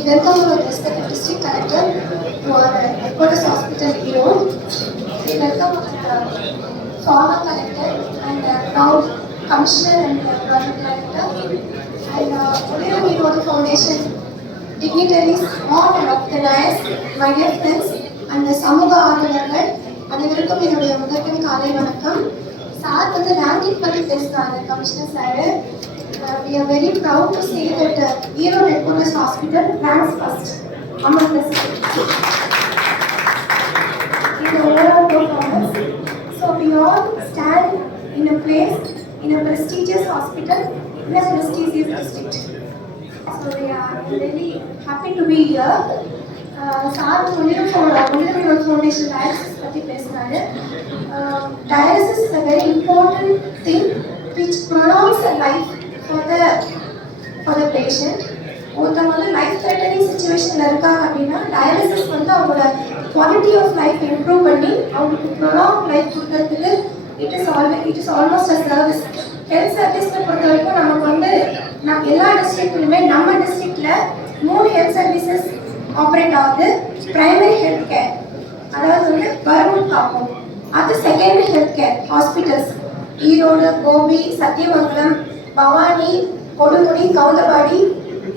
We welcome our respected district collector to our headquarters hospital Erode. We welcome our former collector and now commissioner and project director and Olivia Erode Foundation dignitaries, all and octagonals, my dear friends, and the சமூக ஆர்வலர்கள் அனைவருக்கும் என்னுடைய முதற்கண் காலை வணக்கம். Sir வந்து ranking பற்றி பேசுகிறாங்க commissioner sir. We are very proud to say that Erode Headquarters Hospital ranks first among the cities in the overall performance. So we all stand in a place in a prestigious hospital in a prestigious district. So we are really happy to be here. Sir Olivia Foundation dialysis பற்றி பேசுகிறாரு. Dialysis is a very important thing which prolongs a life for the patient. ஒருத்தவங்க வந்து life threatening சுச்சுவேஷனில் இருக்காங்க அப்படின்னா dialysis வந்து அவங்களோட quality of life improve பண்ணி அவங்களுக்கு ப்ரொலாங் லைஃப் கொடுக்கறதுக்கு it is almost a service. Health சர்வீஸை பொறுத்த வரைக்கும் நமக்கு வந்து எல்லா டிஸ்ட்ரிக்ட்லையுமே நம்ம டிஸ்ட்ரிக்டில் 3 ஹெல்த் சர்வீசஸ் ஆப்ரேட் ஆகுது. பிரைமரி ஹெல்த் கேர், அதாவது வந்து கவர்மெண்ட் பார்ப்போம். அது secondary health care hospitals Erode, Gobi, Sathyamangalam, Bhavani, Kodumudi, Kavundapadi,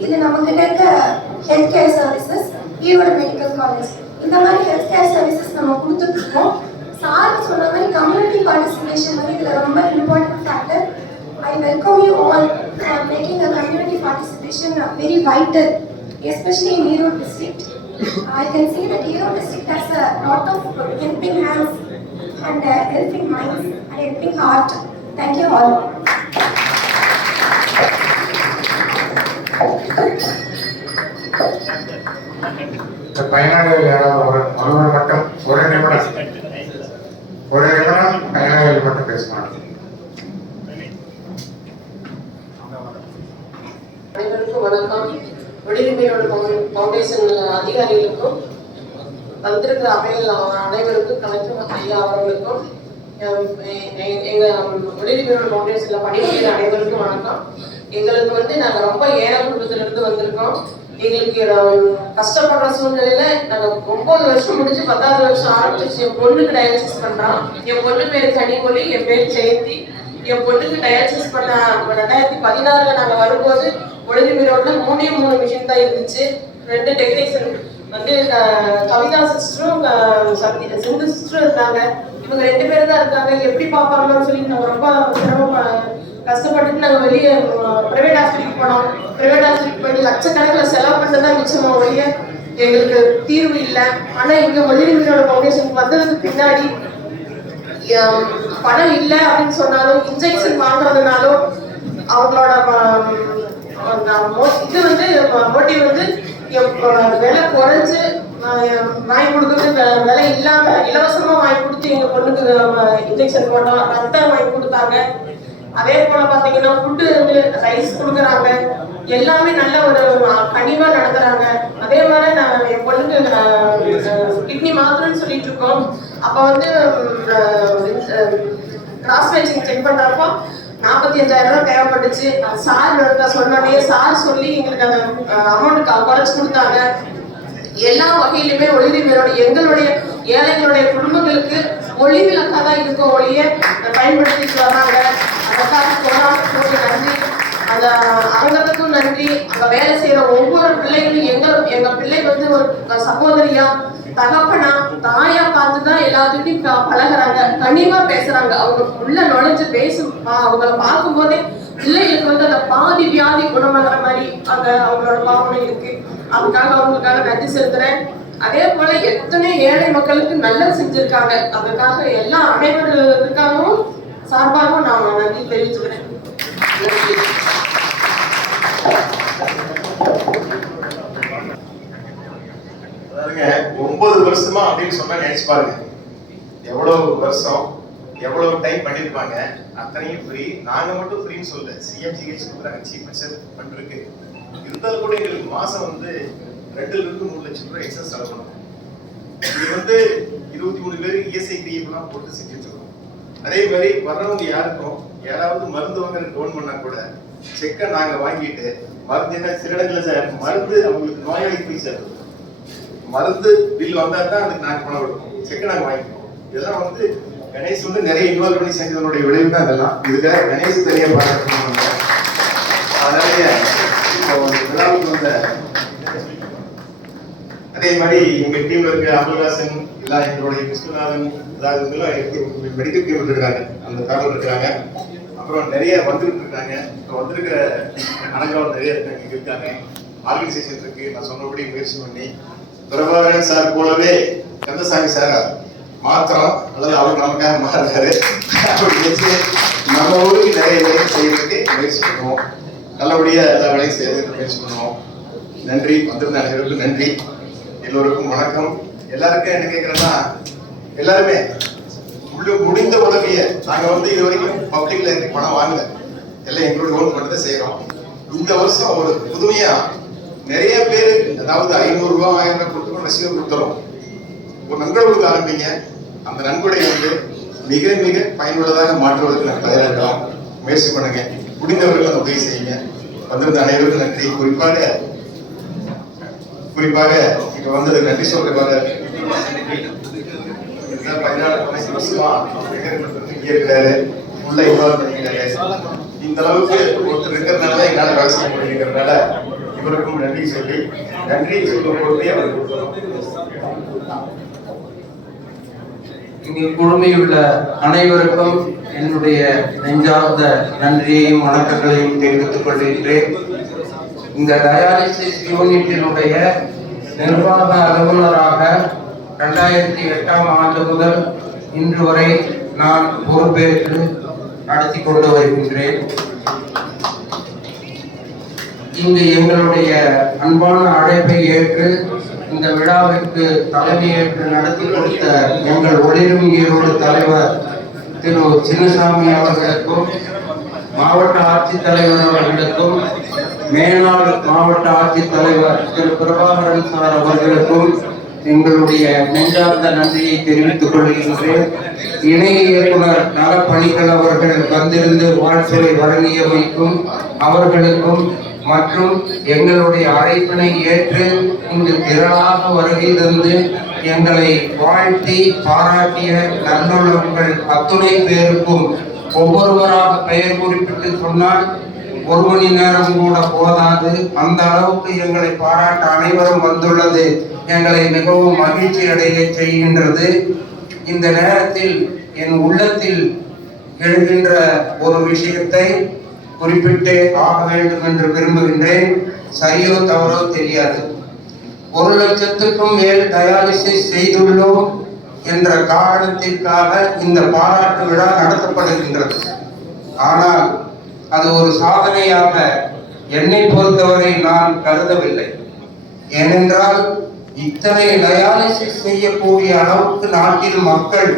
இது நம்மகிட்ட இருக்க health care services. Erode medical college, இந்த மாதிரி ஹெல்த் கேர் சர்வீசஸ் நம்ம கொடுத்துட்ருக்கோம். சார் சொன்ன மாதிரி கம்யூனிட்டி பார்ட்டிசிபேஷன் வந்து இதில் ரொம்ப important factor. I welcome you all for making a community participation very vital, especially in Erode district. I can see that Erode district has a lot of helping hands and helping minds and helping heart. Thank you all. இந்த பயனாளிகள் யாராவது ஒருவர் மட்டும் ஒரு நிமிடம் பயனாளிகள் மட்டும் பேசலாம். அனைவருக்கும் வணக்கம். ஒளிரிமையோட ஃபவுண்டேஷன் அதிகாரிகளுக்கும் வந்திருக்கிற அவைகள் அனைவருக்கும் கலெக்டர் ஐயா அவர்களுக்கும் எங்கள் ஒளிரிமையோட ஃபவுண்டேஷனில் பணிபுரிகிற அனைவருக்கும் வணக்கம். எங்களுக்கு வந்து நாங்கள் ரொம்ப ஏழை குடும்பத்திலிருந்து வந்திருக்கோம். எங்களுக்கு கஷ்டப்படுற சூழ்நிலையில நாங்கள் 9 வருஷம் முடிஞ்சு 10வது வருஷம் ஆரம்பிச்சு என் பொண்ணுக்கு டயாலிசிஸ் பண்றோம். என் பொண்ணு பேரு கனிமொழி, என் பேர் ஜெயந்தி. என் பொண்ணுக்கு டயாலிசிஸ் பண்ண 2016 நாங்கள் வரும்போது ஒளிரிமையோட 3 மிஷின் தான் இருந்துச்சு. 2 டெக்னீஷியன் வந்து கவிதா சிஸ்டரும் சிந்து சிஸ்டரும் இருந்தாங்க. இவங்க 2 பேரும் தான் இருக்காங்க. எப்படி பார்ப்பாங்கன்னு சொல்லி நாங்கள் ரொம்ப கஷ்டப்பட்டு நாங்கள் வெளியே பிரைவேட் ஹாஸ்பிட்டலுக்கு போனோம். பிரைவேட் ஹாஸ்பிட்டலுக்கு போய் லட்சக்கணக்கில் செலவு பண்ணதான் மிச்சமோ வெளியே எங்களுக்கு தீர்வு இல்லை. ஆனால் இங்கே ஒளிரிமையோட ஃபவுண்டேஷன் வந்ததுக்கு பின்னாடி பணம் இல்லை அப்படின்னு சொன்னாலும் இன்ஜெக்ஷன் வாங்குறதுனாலும் அவங்களோட இது வந்து மோட்டிவ் வந்து விலை குறைஞ்சு வாங்கி கொடுக்குறது, விலை இல்லாம இலவசமா வாங்கி கொடுத்து எங்க பொண்ணுக்கு இன்ஜெக்ஷன் போட்டோம். ரத்தம் வாங்கி கொடுத்தாங்க. அதே போல பாத்தீங்கன்னா ஃபுட்டு வந்து ரைஸ் கொடுக்குறாங்க. எல்லாமே நல்ல ஒரு கனிவா நடத்துறாங்க. அதே மாதிரி நான் என் பொண்ணுக்கு கிட்னி மாத்திரன்னு சொல்லிட்டு இருக்கோம். அப்ப வந்து கிராஸ் மேட்சிங் செக் பண்றப்போ 45,000 ரூபாய் தேவைப்பட்டுச்சு. சார் சொன்னோடனே சார் சொல்லி எங்களுக்கு அந்த அமௌண்ட் குறைச்சு கொடுத்தாங்க. எல்லா வகையிலுமே ஒளிரிமையோட எங்களுடைய ஏழைகளுடைய குடும்பங்களுக்கு ஒளிவிளக்கா தான் இருக்கும் ஒளிய பயன்படுத்திட்டு வர்றாங்க. அதற்காக போராட்டத்துக்கு நன்றி, அந்த அரங்கத்துக்கும் நன்றி. அங்க வேலை செய்யற ஒவ்வொரு பிள்ளைகளும் எங்க பிள்ளை வந்து ஒரு சகோதரியா, தகப்பனா, தாயா பார்த்துதான் எல்லாத்துட்டையும் பழகுறாங்க, கனிவா பேசுறாங்க. அவங்க உள்ள நுழைஞ்சு அவங்கள பார்க்கும் போதே பிள்ளைகளுக்கு வந்து அந்த பாதி வியாதி குணமாகிற மாதிரி அங்க அவங்களோட பாவனை இருக்கு. அதுக்காக அவங்களுக்காக நன்றி செலுத்துறேன். அதே போல எத்தனை ஏழை மக்களுக்கு நல்லது செஞ்சிருக்காங்க. அதுக்காக எல்லா அனைவர்களுக்காகவும் சார்பாகவும் நான் நன்றி தெரிவிச்சுக்கிறேன். பாருங்க, 9 வருஷமா அப்படின்னு சொன்னா நினைச்சு பாருங்க, எவ்வளவு வருஷம் எவ்வளவு டைம் பண்ணிருப்பாங்க. அத்தனையும் ஃப்ரீ. நாங்க மட்டும் ஃப்ரீன்னு சொல்ல, சிஎம்சிஹெச் கொடுக்குறாங்க, சீஃப் மினிஸ்டர் ஃபண்ட் இருக்கு. இருந்தாலும் கூட எங்களுக்கு மாசம் வந்து 2 to 3 லட்சம் ரூபாய் எக்ஸஸ் செலவு பண்ணுவோம். இது வந்து 23 பேர் இஎஸ்ஐ பிஎஃப்லாம் போட்டு செஞ்சுட்டு இருக்கோம். அதே மாதிரி வர்றவங்க யாருக்கும் யாராவது மருந்து வாங்க லோன் பண்ணா கூட செக்கை நாங்க வாங்கிட்டு மருந்து என்ன சில இடங்கள்ல சார் மருந்து அவங்களுக்கு நோயாளிக்கு போய் சேருது. மருந்து பில் வந்தா தான் அதுக்கு நாங்க பணம் கொடுப்போம், செக்கை நாங்க வாங்கிப்போம். இதெல்லாம் வந்து கணேஷ் வந்து நிறைய இன்வால்வ் பண்ணி செஞ்சதனுடைய விளைவு தான் இதெல்லாம். இதுக்காக கணேஷ் தெரிய பாராட்டுவாங்க. அதனால விழாவுக்கு வந்த அதே மாதிரி எங்க டீம்ல இருக்க அமல்ஹாசன் எல்லாம் எங்களுடைய விஸ்வநாதன் மெடிக்கல் டீம் இருக்காங்க, அந்த பேனல் இருக்கிறாங்க. அப்புறம் நிறைய வந்துட்டு இருக்காங்க. இப்போ வந்திருக்கிற அனங்காவில் நிறைய இருக்காங்க. ஆர்கனைசேஷன் இருக்கு. நான் சொன்னபடி முயற்சி பண்ணி பிரபாகரன் சார் போலவே கந்தசாமி சார் மாத்திரம் அல்லது அவர் நமக்காக மாறுறாரு. நம்ம ஊருக்கு நிறைய வேலை செய்யறதுக்கு முயற்சி பண்ணுவோம். நல்லபடியா எல்லா வேலையும் செய்யறதுக்கு முயற்சி பண்ணுவோம். நன்றி. வந்திருந்த அனைவருக்கும் நன்றி. எல்லோருக்கும் வணக்கம். எல்லாருக்கும் என்ன கேட்கிறேன்னா, எல்லாருமே முடிந்த உதவிய நாங்க வந்து இது வரைக்கும் பப்ளிக்ல பணம் வாங்கல, எல்லாம் எங்களுடைய ஓன் பண்ணதை செய்யறோம். இந்த வருஷம் ஒரு புதுமையா நிறைய பேர், அதாவது 500 ரூபாய் 1000 ரூபாய் கொடுத்து ரசீது கொடுத்துறோம். ஒரு நன்கொடை கொடுக்க ஆரம்பிங்க. அந்த நன்கொடை வந்து மிக மிக பயனுள்ளதாக மாற்றுவதற்கு நான் தயாராக இருக்கலாம். முயற்சி பண்ணுங்க. முடிந்தவர்கள் அந்த உதவி செய்யுங்க. வந்திருந்த அனைவருக்கும் நன்றி. குறிப்பாக இங்க வந்தது நன்றி சொல்றதுக்காக 14 வருஷமா இங்க இருக்காரு, உள்ள இன்வால்வ் பண்ணிக்கிறாரு. இந்த அளவுக்கு ஒருத்தர் இருக்கிறதுனால என்னால வேலை செய்ய முடியுங்கிறதுனால இவருக்கும் நன்றி சொல்லி நன்றி சொல்லும் பொழுதே அவர் இங்கு குழுமையுள்ள அனைவருக்கும் என்னுடைய நெஞ்சார்ந்த நன்றியையும் வணக்கங்களையும் தெரிவித்துக் கொள்கின்றேன். இந்த டயாலிசிஸ் யூனிட்டினுடைய நிர்வாக அலுவலராக 2008ஆம் ஆண்டு முதல் இன்று வரை நான் பொறுப்பேற்று நடத்தி கொண்டு வருகின்றேன். இங்கு எங்களுடைய அன்பான அழைப்பை ஏற்று இந்த விழாவிற்கு தலைமையேற்று நடத்தி கொடுத்த எங்கள் ஒளிரும் ஈரோடு தலைவர் திரு சின்னசாமி அவர்களுக்கும், மாவட்ட ஆட்சித்தலைவர் அவர்களுக்கும், மேனாள் மாவட்ட ஆட்சித்தலைவர் திரு பிரபாகரன் சார் அவர்களுக்கும் எங்களுடைய நெஞ்சார்ந்த நன்றியை தெரிவித்துக் கொள்கின்றேன். இணை இயக்குனர் நலப்பணிகள் அவர்கள் வந்திருந்து வாழ்த்துரை வழங்கியமைக்கும் அவர்களுக்கும் மற்றும் எங்களுடைய அழைப்பினை ஏற்று இங்கு திரளாக வருகை தந்து எங்களை வாழ்த்தி பாராட்டிய நல்லுள்ளங்கள் அத்துணை பேருக்கும் ஒவ்வொருவராக பெயர் குறிப்பிட்டு சொன்னால் 1 மணி நேரம் கூட போதாது. அந்த அளவுக்கு எங்களை பாராட்ட அனைவரும் வந்துள்ளது எங்களை மிகவும் மகிழ்ச்சி அடைய செய்கின்றது. இந்த நேரத்தில் என் உள்ளத்தில் எழுகின்ற ஒரு விஷயத்தை குறிப்பிட்டே ஆக வேண்டும் என்று விரும்புகின்றேன். சரியோ தவறோ தெரியாது. 1 லட்சத்துக்கும் மேல் டயாலிசிஸ் செய்துள்ளோம் என்ற காரணத்திற்காக இந்த பாராட்டு விழா நடத்தப்படுகின்றது. ஆனால் அது ஒரு சாதனையாக என்னை பொறுத்தவரை நான் கருதவில்லை. ஏனென்றால் இத்தனை டயாலிசிஸ் செய்யக்கூடிய அளவுக்கு நாட்டில் மக்கள்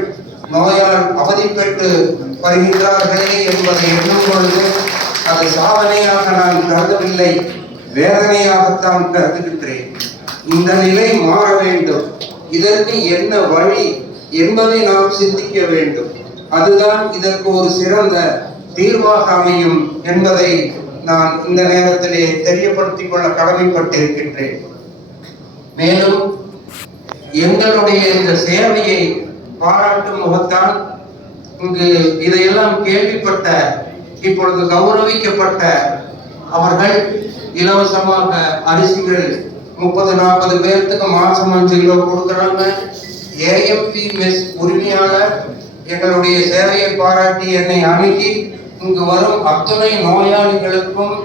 நோயால் அவதிப்பட்டு வருகின்றார்களே என்பதை எண்ணும் பொழுது அது சாதனையாக நான் கருதவில்லை, வேதனையாகத்தான் கருதுகின்றேன். இந்த நிலை மாற வேண்டும். இதற்கு என்ன வழி என்பதை நாம் சிந்திக்க வேண்டும். அதுதான் இதற்கு ஒரு சிறந்த தீர்வாக அமையும் என்பதை நான் இந்த நேரத்திலே தெரியப்படுத்திக் கொள்ள கடமைப்பட்டிருக்கின்றேன். மேலும் எங்களுடைய இந்த சேவையை பாராட்டும் முகத்தான் இங்கு இதையெல்லாம் கேள்விப்பட்ட, இப்பொழுது கௌரவிக்கப்பட்ட அவர்கள் இலவசமாக அரிசிகள் 30-40 பேர்த்துக்கு மாசம் 5 கிலோ கொடுக்குறாங்க. ஏஎம்பி மெஸ் உரிமையாளர் எங்களுடைய சேவையை பாராட்டி என்னை அணுகி இங்கு வரும் அத்துணை நோயாளிகளுக்கும்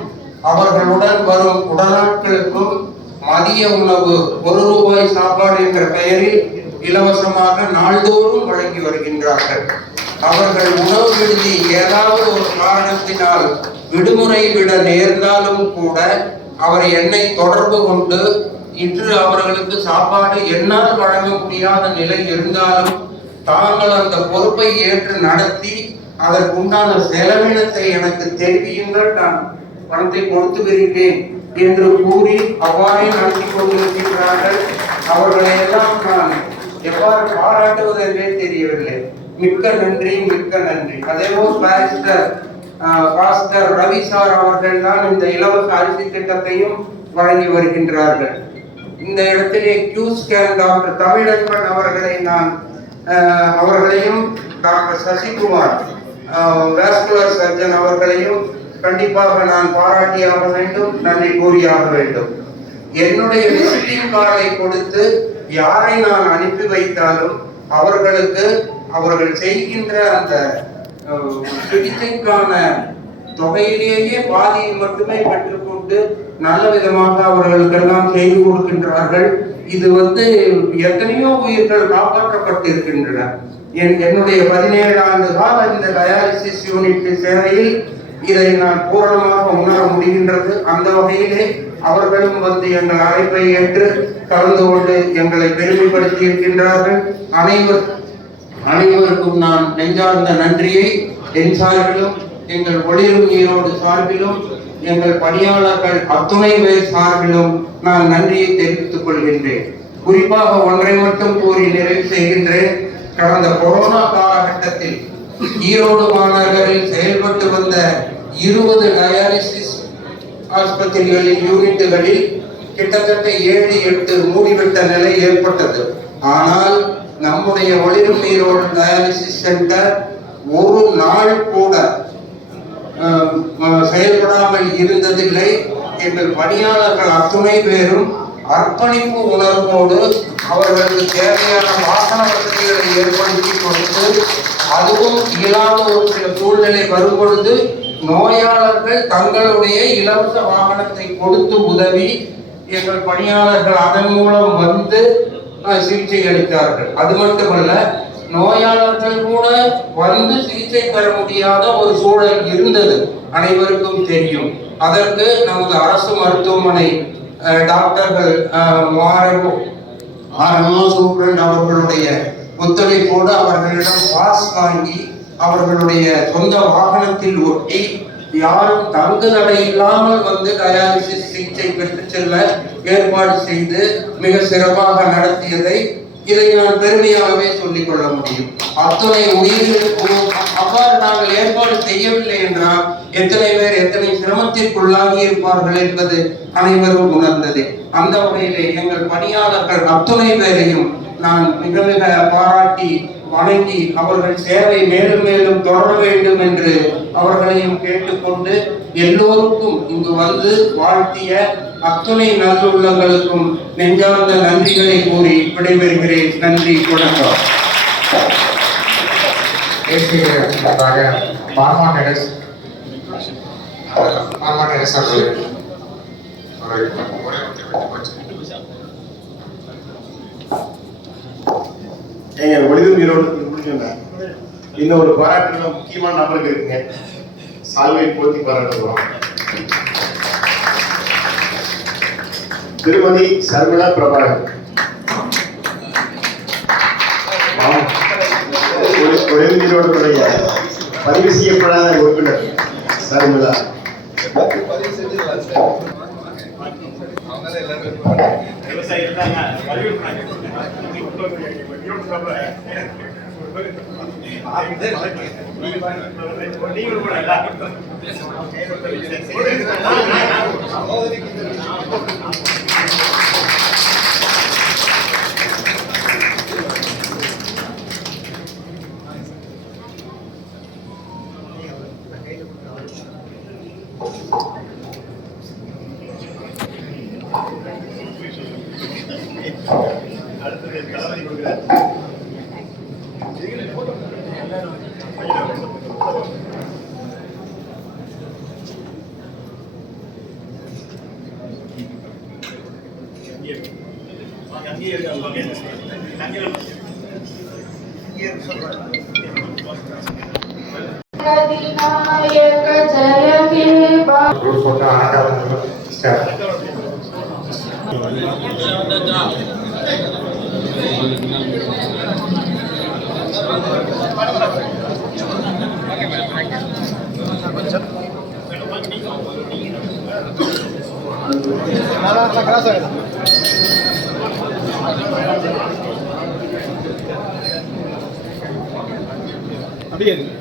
அவர்களுடன் வரும் உடனாட்களுக்கும் மதிய உணவு 1 ரூபாய் சாப்பாடு என்ற பெயரில் இலவசமாக நாள்தோறும் வழங்கி வருகின்றார்கள். அவர்கள் உணவு விடுதி ஏதாவது ஒரு காரணத்தினால் விடுமுறை விட நேர்ந்தாலும் கூட அவர் என்னை தொடர்பு கொண்டு இன்று அவர்களுக்கு சாப்பாடு என்னால் வழங்க முடியாத நிலை இருந்தாலும் தாங்கள் அந்த பொறுப்பை ஏற்று நடத்தி அதற்குண்டான செலவினத்தை எனக்கு தெரிவியுங்கள், நான் பணத்தை கொடுத்து வருகிறேன் என்று கூறி அவ்வாறே நடத்தி கொண்டிருக்கின்றார்கள். அவர்களை எல்லாம் நான் எவ்வாறு பாராட்டுவது என்றே தெரியவில்லை. மிக்க நன்றி, மிக்க நன்றி. அதேபோல் பாஸ்டர் ரவி சார் அவர்கள் தான் இந்த இலவச அரிசி திட்டத்தையும் வழங்கி வருகின்றார்கள். இந்த இடத்திலே கியூஸ்கேன் டாக்டர் தமிழன்பன் அவர்களையும் டாக்டர் சசிகுமார் வாஸ்குலர் சர்ஜன் அவர்களையும் கண்டிப்பாக நான் பாராட்டியாக வேண்டும், நன்றி கூறியாக வேண்டும். என்னுடைய விசிட்டிங் கார்டை கொடுத்து யாரை நான் அனுப்பி வைத்தாலும் அவர்கள் செய்கின்ற அந்த சிகிச்சைக்கான தொகையிலேயே பாதியை மட்டுமே பெற்றுக்கொண்டு நல்ல விதமாக அவர்களுக்கெல்லாம் செய்து கொடுக்கின்றார்கள். இது எத்தனையோ உயிர்கள் காப்பாற்றப்பட்டிருக்கின்றன. என்னுடைய 17 ஆண்டு கால இந்த டயாலிசிஸ் யூனிட் சேவையில் இதை நான் பூரணமாக உணர முடிகின்றது. அந்த வகையிலே அவர்களும் எங்கள் அழைப்பை ஏற்று கலந்து கொண்டு எங்களை பெருமைப்படுத்தி இருக்கின்றார்கள். அனைவருக்கும் நான் நெஞ்சார்ந்த நன்றியை என் சார்பிலும், எங்கள் ஒளிரும் ஈரோடு சார்பிலும், எங்கள் பணியாளர்கள் அத்துணை பேர் சார்பிலும் நான் நன்றியை தெரிவித்துக் கொள்கின்றேன். குறிப்பாக ஒன்றை மட்டும் கூறி நிறைவு செய்கின்றேன். கடந்த கொரோனா காலகட்டத்தில் ஈரோடு மாநகரில் செயல்பட்டு வந்த 20 டயாலிசிஸ் ஆஸ்பத்திரிகளின் யூனிட்டுகளில் கிட்டத்தட்ட 7-8 மூடிவிட்ட நிலை ஏற்பட்டது. ஆனால் நம்முடைய ஒளிரும் ஈரோடு டயாலிசிஸ் சென்டர் ஒரு நாள் கூட செயல்படாமல் இருந்ததில்லை. எங்கள் பணியாளர்கள் அத்துணை பேரும் அர்ப்பணிப்பு உணர்வோடு அவர்களுக்கு தேவையான வாகன வசதிகளை ஏற்படுத்தி கொடுத்து, அதுவும் இயலாத ஒரு சில சூழ்நிலை வரும் பொழுது நோயாளர்கள் தங்களுடைய இலவச வாகனத்தை கொடுத்து உதவி எங்கள் பணியாளர்கள் அதன் மூலம் சிகிச்சை அளித்தார்கள். அது மட்டுமல்ல, நோயாளர்கள் கூட சிகிச்சை பெற முடியாத ஒரு சூழல் இருந்தது, அனைவருக்கும் தெரியும். அதற்கு நமது அரசு மருத்துவமனை டாக்டர்கள் ஆர்எம்ஓ சூப்பரண்ட் அவர்களுடைய ஒத்துழைப்போடு அவர்களிடம் பாஸ் வாங்கி அவர்களுடைய சொந்த வாகனத்தில் ஒட்டி யாரும் தங்குதடை இல்லாமல் டயாலிசிஸ் சிகிச்சை பெற்று செல்ல ஏற்பாடு செய்து மிக சிறப்பாக நடத்தியதை இதை நான் பெருமையாகவே சொல்லிக் கொள்ள முடியும். அத்தனை உயிர்களுக்கு அவ்வாறு நாங்கள் ஏற்பாடு செய்யவில்லை என்றால் எத்தனை சிரமத்திற்குள்ளாகி இருப்பார்கள் என்பது அனைவரும் உணர்ந்தது. அந்த வகையிலே எங்கள் பணியாளர்கள் அத்தனை பேரையும் நான் மிக மிக பாராட்டி வணங்கி அவர்கள் சேவை மேலும் மேலும் தொடர வேண்டும் என்று அவர்களையும் கேட்டுக்கொண்டு, எல்லோருக்கும் இங்கு வாழ்த்திய அத்துணை நல்லுள்ளங்களுக்கும் நெஞ்சார்ந்த நன்றிகளை கூறி விடைபெறுகிறேன். நன்றி, வணக்கம். ஒளிரும் ஈரோடு முடிஞ்சுங்க. இன்னும் ஒரு பாராட்டு முக்கியமான நபருக்கு இருக்குங்க. சால்வை போட்டி பாராட்டுகிறோம். திருமதி சர்மிளா பிரபாகர். ஒளிரும் ஈரோடுடைய பதிவு செய்யப்படாத உறுப்பினர் சர்மிளா. அப்படியே இருக்கு.